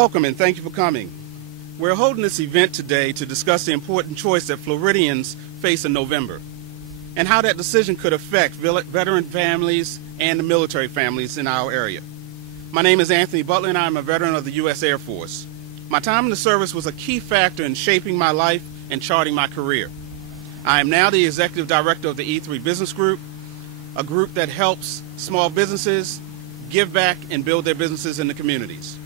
Welcome and thank you for coming. We're holding this event today to discuss the important choice that Floridians face in November and how that decision could affect veteran families and the military families in our area. My name is Anthony Butler and I'm a veteran of the U.S. Air Force. My time in the service was a key factor in shaping my life and charting my career. I am now the Executive Director of the E3 Business Group, a group that helps small businesses give back and build their businesses in the communities.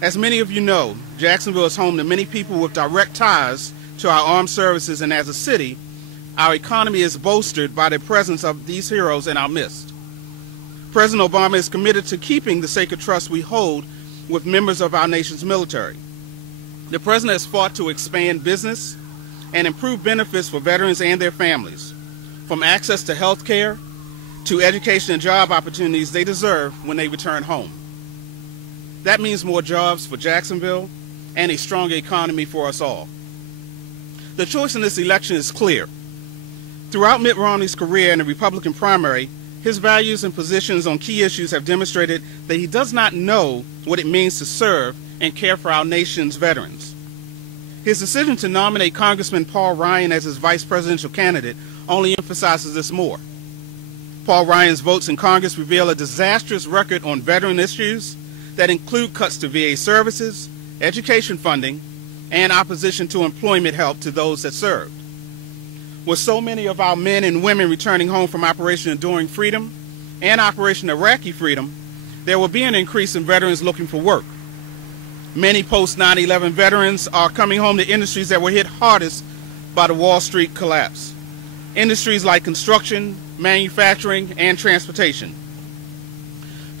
As many of you know, Jacksonville is home to many people with direct ties to our armed services, and as a city, our economy is bolstered by the presence of these heroes in our midst. President Obama is committed to keeping the sacred trust we hold with members of our nation's military. The President has fought to expand business and improve benefits for veterans and their families, from access to health care to education and job opportunities they deserve when they return home. That means more jobs for Jacksonville and a stronger economy for us all. The choice in this election is clear. Throughout Mitt Romney's career in the Republican primary, his values and positions on key issues have demonstrated that he does not know what it means to serve and care for our nation's veterans. His decision to nominate Congressman Paul Ryan as his vice presidential candidate only emphasizes this more. Paul Ryan's votes in Congress reveal a disastrous record on veteran issues that include cuts to VA services, education funding, and opposition to employment help to those that served. With so many of our men and women returning home from Operation Enduring Freedom and Operation Iraqi Freedom, there will be an increase in veterans looking for work. Many post-9/11 veterans are coming home to industries that were hit hardest by the Wall Street collapse. Industries like construction, manufacturing, and transportation.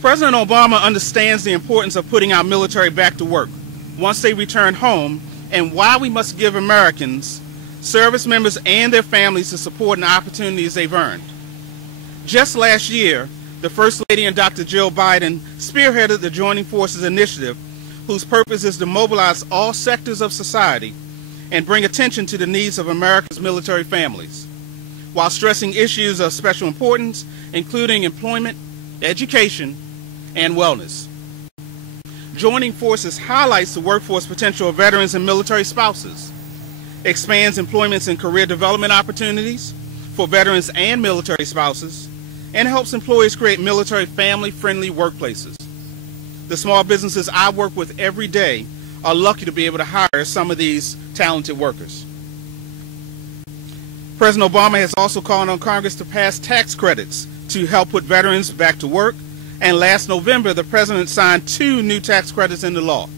President Obama understands the importance of putting our military back to work once they return home, and why we must give Americans, service members, and their families the support and opportunities they've earned. Just last year, the First Lady and Dr. Jill Biden spearheaded the Joining Forces initiative, whose purpose is to mobilize all sectors of society and bring attention to the needs of America's military families, while stressing issues of special importance, including employment, education, and wellness. Joining Forces highlights the workforce potential of veterans and military spouses, expands employment and career development opportunities for veterans and military spouses, and helps employers create military family-friendly workplaces. The small businesses I work with every day are lucky to be able to hire some of these talented workers. President Obama has also called on Congress to pass tax credits to help put veterans back to work, and last November the President signed 2 new tax credits into law.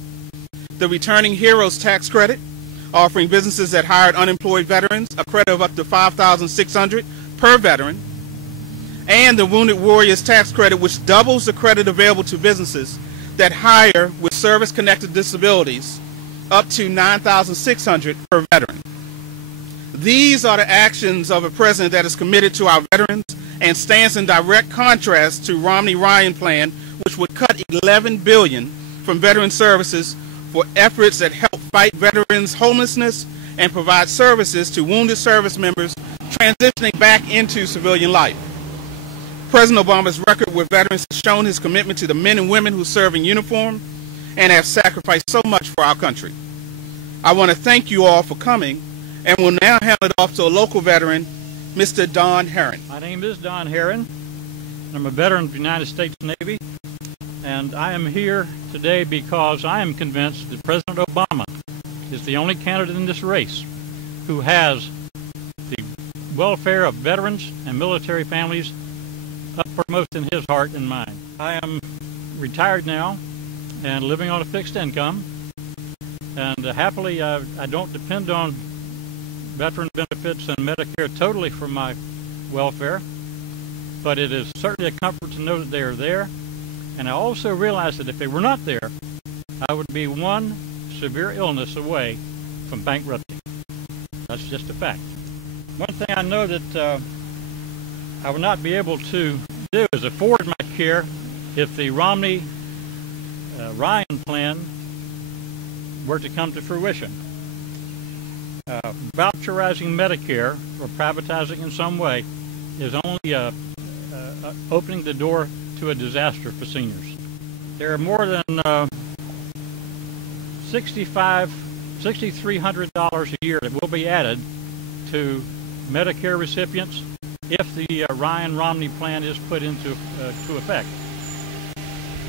The Returning Heroes Tax Credit, offering businesses that hired unemployed veterans a credit of up to $5,600 per veteran, and the Wounded Warriors Tax Credit, which doubles the credit available to businesses that hire with service-connected disabilities up to $9,600 per veteran. These are the actions of a president that is committed to our veterans and stands in direct contrast to Romney-Ryan plan, which would cut $11 billion from veteran services for efforts that help fight veterans' homelessness and provide services to wounded service members transitioning back into civilian life. President Obama's record with veterans has shown his commitment to the men and women who serve in uniform and have sacrificed so much for our country. I want to thank you all for coming, and will now hand it off to a local veteran, Mr. Don Herron. My name is Don Herron. I'm a veteran of the United States Navy, and I am here today because I am convinced that President Obama is the only candidate in this race who has the welfare of veterans and military families uppermost in his heart and mind. I am retired now and living on a fixed income, and happily I don't depend on veteran benefits and Medicare totally for my welfare, but it is certainly a comfort to know that they are there. And I also realize that if they were not there, I would be one severe illness away from bankruptcy. That's just a fact. One thing I know that I would not be able to do is afford my care if the Romney-Ryan plan were to come to fruition. Voucherizing Medicare or privatizing in some way is only opening the door to a disaster for seniors. There are more than $6,300 a year that will be added to Medicare recipients if the Ryan-Romney plan is put into effect.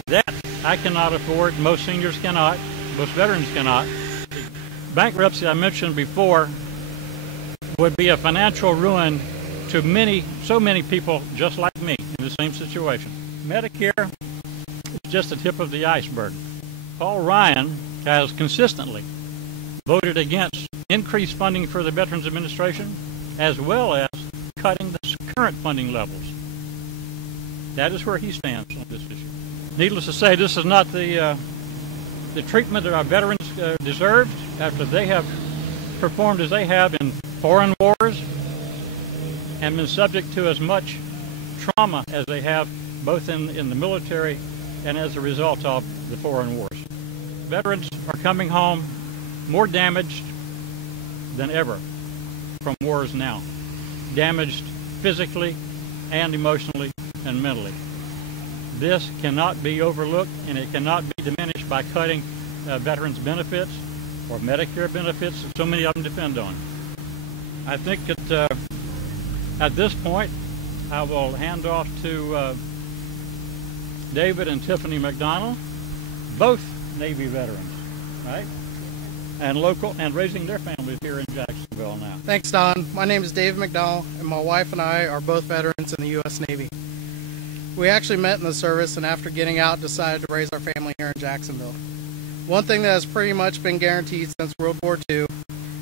That I cannot afford, most seniors cannot, most veterans cannot. The bankruptcy I mentioned before would be a financial ruin to so many people just like me in the same situation. Medicare is just the tip of the iceberg. Paul Ryan has consistently voted against increased funding for the Veterans Administration, as well as cutting the current funding levels. That is where he stands on this issue. Needless to say, this is not the treatment that our veterans deserved after they have performed as they have in foreign wars and been subject to as much trauma as they have, both in the military and as a result of the foreign wars. Veterans are coming home more damaged than ever from wars now. Damaged physically and emotionally and mentally. This cannot be overlooked, and it cannot be diminished by cutting veterans' benefits or Medicare benefits that so many of them depend on. I think that at this point, I will hand off to David and Tiffany McDonald, both Navy veterans, right? And local, and raising their families here in Jacksonville now. Thanks, Don. My name is David McDonald, and my wife and I are both veterans in the U.S. Navy. We actually met in the service, and after getting out, decided to raise our family here in Jacksonville. One thing that has pretty much been guaranteed since World War II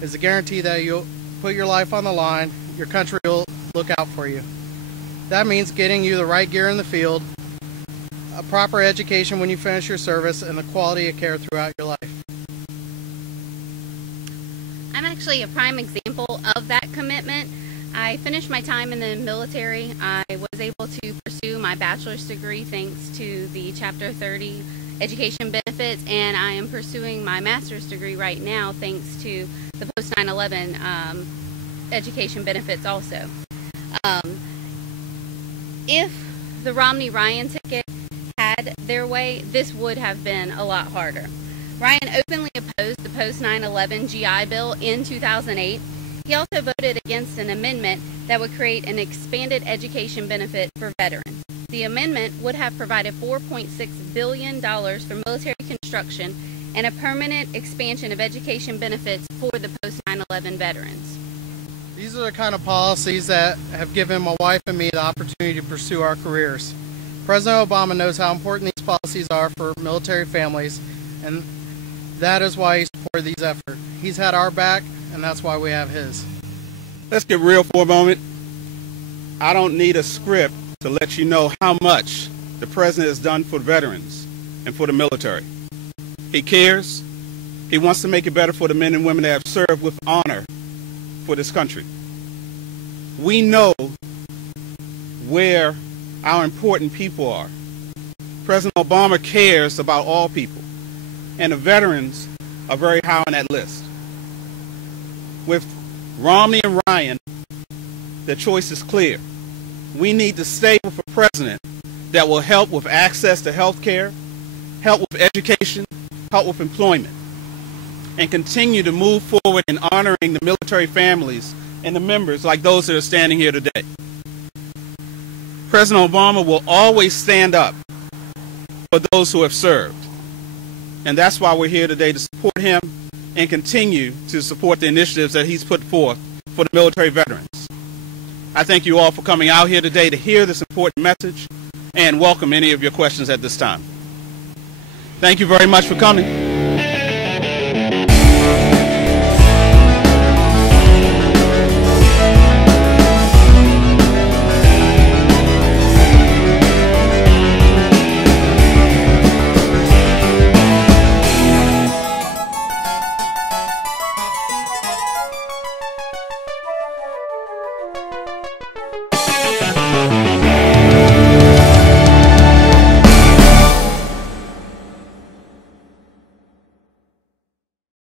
is the guarantee that you'll put your life on the line, your country will look out for you. That means getting you the right gear in the field, a proper education when you finish your service, and the quality of care throughout your life. I'm actually a prime example of that commitment. I finished my time in the military. I was able to pursue my bachelor's degree thanks to the Chapter 30 education benefits, and I am pursuing my master's degree right now thanks to the post 9/11 education benefits also. If the Romney-Ryan ticket had their way, this would have been a lot harder. Ryan openly opposed the post 9/11 GI Bill in 2008. He also voted against an amendment that would create an expanded education benefit for veterans. The amendment would have provided $4.6 billion for military construction and a permanent expansion of education benefits for the post 9/11 veterans. These are the kind of policies that have given my wife and me the opportunity to pursue our careers. President Obama knows how important these policies are for military families, and that is why he supported these efforts. He's had our back, and that's why we have his. Let's get real for a moment. I don't need a script to let you know how much the president has done for veterans and for the military. He cares. He wants to make it better for the men and women that have served with honor for this country. We know where our important people are. President Obama cares about all people, and the veterans are very high on that list. With Romney and Ryan, the choice is clear. We need to stay with a president that will help with access to health care, help with education, help with employment, and continue to move forward in honoring the military families and the members like those that are standing here today. President Obama will always stand up for those who have served. And that's why we're here today, to support him and continue to support the initiatives that he's put forth for the military veterans. I thank you all for coming out here today to hear this important message and welcome any of your questions at this time. Thank you very much for coming.